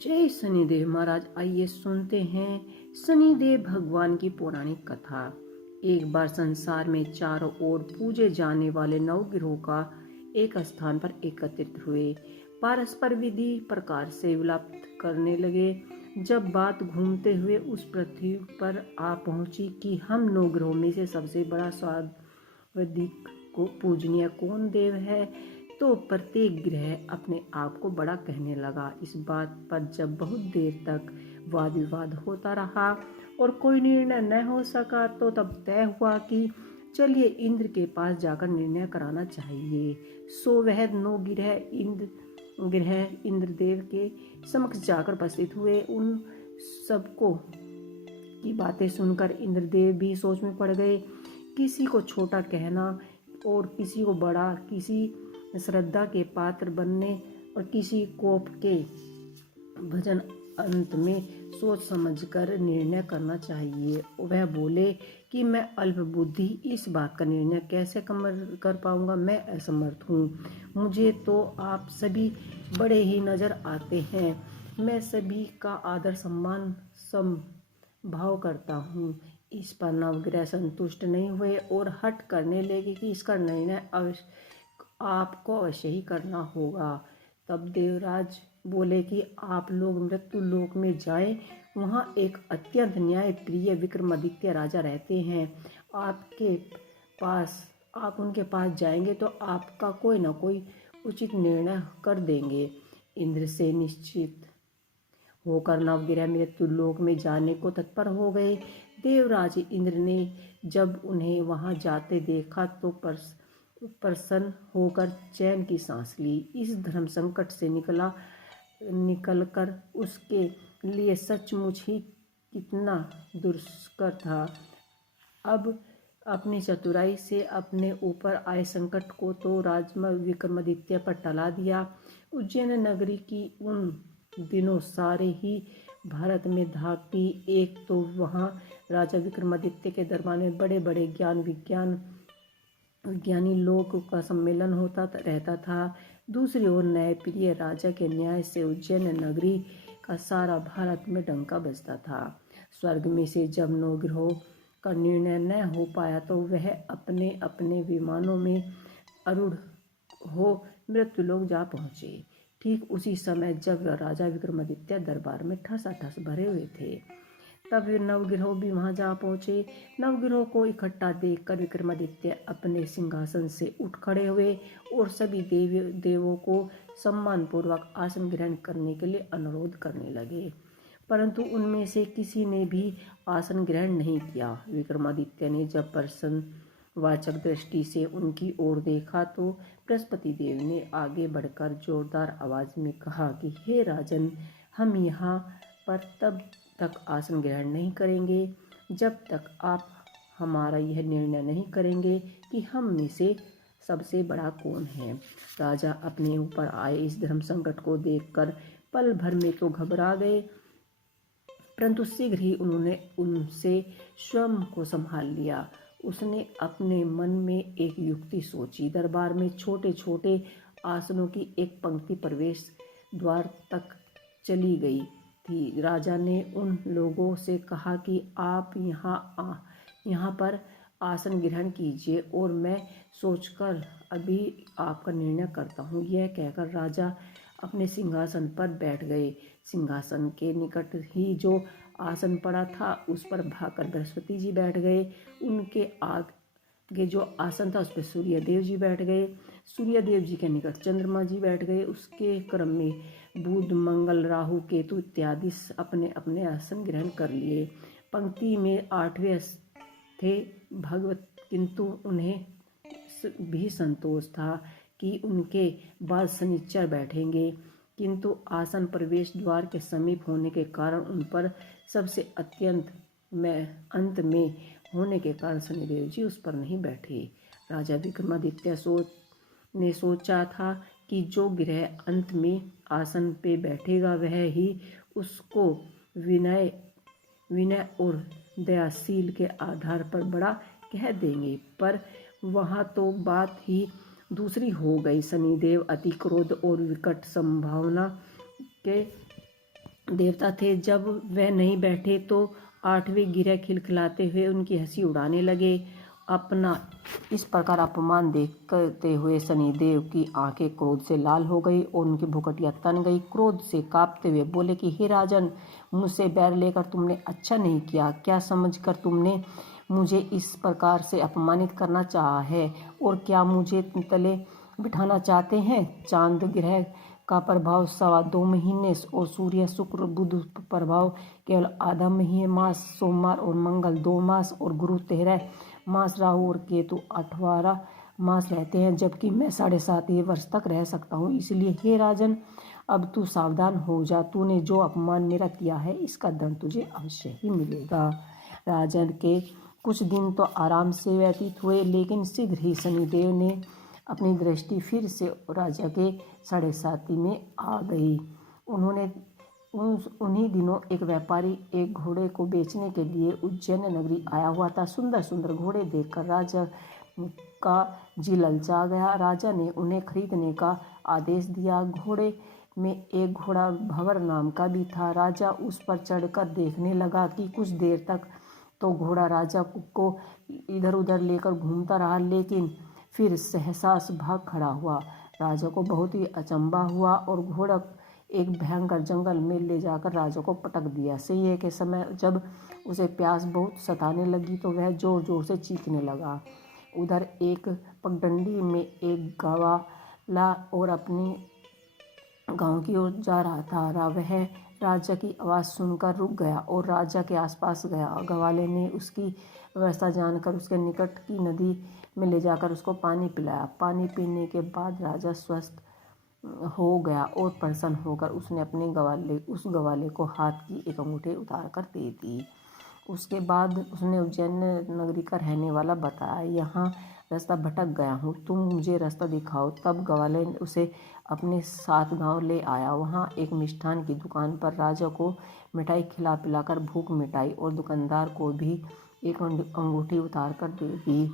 जय शनिदेव महाराज। आइए सुनते हैं शनिदेव भगवान की पौराणिक कथा। एक बार संसार में चारों ओर पूजे जाने वाले नवग्रहों का एक स्थान पर एकत्रित हुए परस्पर विधि प्रकार से विलाप करने लगे। जब बात घूमते हुए उस पृथ्वी पर आ पहुंची कि हम नवग्रहों में से सबसे बड़ा सर्वाधिक को पूजनीय कौन देव है, तो प्रत्येक ग्रह अपने आप को बड़ा कहने लगा। इस बात पर जब बहुत देर तक वाद विवाद होता रहा और कोई निर्णय न हो सका, तो तब तय हुआ कि चलिए इंद्र के पास जाकर निर्णय कराना चाहिए। सो वह नौ ग्रह इंद्रदेव के समक्ष जाकर उपस्थित हुए। उन सबको की बातें सुनकर इंद्रदेव भी सोच में पड़ गए। किसी को छोटा कहना और किसी को बड़ा, किसी श्रद्धा के पात्र बनने और किसी कोप के भजन। अंत में सोच समझकर निर्णय करना चाहिए। वह बोले कि मैं अल्प बुद्धि, इस बात का निर्णय कैसे कर पाऊंगा, मैं असमर्थ हूँ। मुझे तो आप सभी बड़े ही नजर आते हैं। मैं सभी का आदर सम्मान भाव करता हूँ। इस पर नवग्रह संतुष्ट नहीं हुए और हट करने लगे कि इसका निर्णय आपको अवश्य ही करना होगा। तब देवराज बोले कि आप लोग मृत्यु लोक में जाएं। वहाँ एक अत्यंत न्यायप्रिय विक्रमादित्य राजा रहते हैं। आप उनके पास जाएंगे तो आपका कोई ना कोई उचित निर्णय कर देंगे। इंद्र से निश्चित होकर नवग्रह मृत्यु लोक में जाने को तत्पर हो गए। देवराज इंद्र ने जब उन्हें वहां जाते देखा तो प्रसन्न होकर चैन की सांस ली। इस धर्म संकट से निकलकर उसके लिए सचमुच ही कितना दुष्कर था। अब अपनी चतुराई से अपने ऊपर आए संकट को तो राजा विक्रमादित्य पर टला दिया। उज्जैन नगरी की उन दिनों सारे ही भारत में धाक थी। एक तो वहाँ राजा विक्रमादित्य के दरबार में बड़े बड़े विज्ञानी लोग का सम्मेलन होता रहता था। दूसरी ओर न्यायप्रिय राजा के न्याय से उज्जैन नगरी का सारा भारत में डंका बजता था। स्वर्ग में से जब नवग्रहों का निर्णय न हो पाया तो वह अपने अपने विमानों में आरूढ़ हो मृत्युलोक जा पहुँचे। ठीक उसी समय जब राजा विक्रमादित्य दरबार में ठसाठस भरे हुए थे, तब नवग्रहों भी वहां जा पहुंचे। नवग्रहों को इकट्ठा देखकर विक्रमादित्य अपने सिंहासन से उठ खड़े हुए और सभी देवों को सम्मान पूर्वक आसन ग्रहण करने के लिए अनुरोध करने लगे, परंतु उनमें से किसी ने भी आसन ग्रहण नहीं किया। विक्रमादित्य ने जब प्रसन्नवाचक दृष्टि से उनकी ओर देखा तो बृहस्पति देव ने आगे बढ़कर जोरदार आवाज में कहा कि हे राजन, हम यहाँ पर तब तक आसन ग्रहण नहीं करेंगे जब तक आप हमारा यह निर्णय नहीं करेंगे कि हम में से सबसे बड़ा कौन है। राजा अपने ऊपर आए इस धर्म संकट को देखकर पल भर में तो घबरा गए, परंतु शीघ्र ही उन्होंने उनसे स्वयं को संभाल लिया। उसने अपने मन में एक युक्ति सोची। दरबार में छोटे छोटे आसनों की एक पंक्ति प्रवेश द्वार तक चली गई थी। राजा ने उन लोगों से कहा कि आप यहाँ पर आसन ग्रहण कीजिए और मैं सोचकर अभी आपका निर्णय करता हूँ। यह कहकर राजा अपने सिंहासन पर बैठ गए। सिंहासन के निकट ही जो आसन पड़ा था उस पर भाकर बृहस्पति जी बैठ गए। उनके आगे जो आसन था उस पर सूर्यदेव जी बैठ गए। सूर्यदेव जी के निकट चंद्रमा जी बैठ गए। उसके क्रम में बुध, मंगल, राहु, केतु इत्यादि अपने अपने आसन ग्रहण कर लिए। पंक्ति में 8वें थे भगवत, किंतु उन्हें भी संतोष था कि उनके बाद शनिचर बैठेंगे, किंतु आसन प्रवेश द्वार के समीप होने के कारण उन पर सबसे अंत में होने के कारण शनिदेव जी उस पर नहीं बैठे। राजा विक्रमादित्य ने सोचा था कि जो ग्रह अंत में आसन पे बैठेगा वह ही उसको विनय और दयाशील के आधार पर बड़ा कह देंगे, पर वहाँ तो बात ही दूसरी हो गई। शनिदेव अति क्रोध और विकट संभावना के देवता थे। जब वह नहीं बैठे तो 8वें गिरह खिलखिलाते हुए उनकी हंसी उड़ाने लगे। अपना इस प्रकार अपमान देखते हुए शनिदेव की आंखें क्रोध से लाल हो गई और उनकी भुकटियां तन गई। क्रोध से कांपते हुए बोले कि हे राजन, मुझसे बैर लेकर तुमने अच्छा नहीं किया। क्या समझकर तुमने मुझे इस प्रकार से अपमानित करना चाहा है, और क्या मुझे तले बिठाना चाहते हैं? चांद ग्रह का प्रभाव 2.25 महीने और सूर्य शुक्र बुध प्रभाव केवल आधा महीने, मास सोमवार और मंगल 2 मास और गुरु 13 मास, राहु और केतु 18 मास रहते हैं, जबकि मैं 7.5 वर्ष तक रह सकता हूँ। इसलिए हे राजन, अब तू सावधान हो जा। तूने जो अपमान मेरा किया है, इसका दंड तुझे अवश्य ही मिलेगा। राजन के कुछ दिन तो आराम से व्यतीत हुए, लेकिन शीघ्र ही शनिदेव ने अपनी दृष्टि फिर से राजा के 7.5 में आ गई। उन्हीं दिनों एक व्यापारी एक घोड़े को बेचने के लिए उज्जैन नगरी आया हुआ था। सुंदर सुंदर घोड़े देखकर राजा का जी ललचा गया। राजा ने उन्हें खरीदने का आदेश दिया। घोड़े में एक घोड़ा भंवर नाम का भी था। राजा उस पर चढ़कर देखने लगा कि कुछ देर तक तो घोड़ा राजा को इधर उधर लेकर घूमता रहा, लेकिन फिर सहसा भाग खड़ा हुआ। राजा को बहुत ही अचंभा हुआ और घोड़ा एक भयंकर जंगल में ले जाकर राजा को पटक दिया। सैये के समय जब उसे प्यास बहुत सताने लगी तो वह जोर जोर से चीखने लगा। उधर एक पगडंडी में एक गवाला और अपनी गांव की ओर जा रहा था। वह राजा की आवाज़ सुनकर रुक गया और राजा के आसपास गया। गवाले ने उसकी अवस्था जानकर उसके निकट की नदी में ले जाकर उसको पानी पिलाया। पानी पीने के बाद राजा स्वस्थ हो गया और प्रसन्न होकर उसने उस गवाले को हाथ की एक अंगूठी उतार कर दे दी। उसके बाद उसने उज्जैन नगरी का रहने वाला बताया, यहाँ रास्ता भटक गया हूँ, तुम मुझे रास्ता दिखाओ। तब गवाले उसे अपने साथ गांव ले आया। वहाँ एक मिष्ठान की दुकान पर राजा को मिठाई खिला पिलाकर भूख मिटाई और दुकानदार को भी एक अंगूठी उतार कर दे दी।